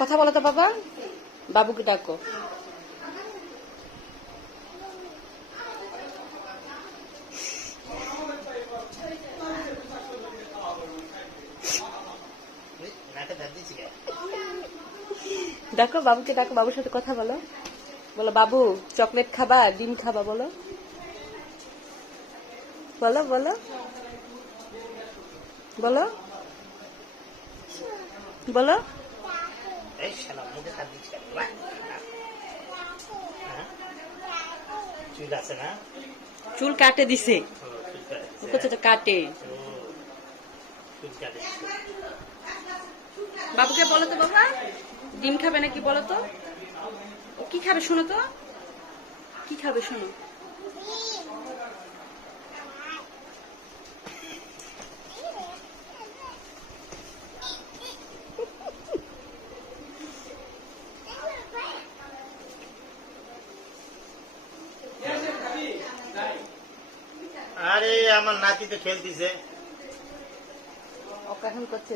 কথা বলো তো বাবা, বাবুকে ডাকো। ডাকো বাবুকে, ডাকো, বাবুর সাথে কথা বলো। বলো বাবু চকলেট খাবা, ডিম খাবা, বলো বলো বলো বলো বলো। চুল কাটে দিছে, কাটে। বাবুকে বলো তো বাবা, ডিম খাবে নাকি বলো তো? ও কি খাবে শোনো তো, কি খাবে শোনো। আরে আমার নাতি তো খেলতেছে। ও এখন করছে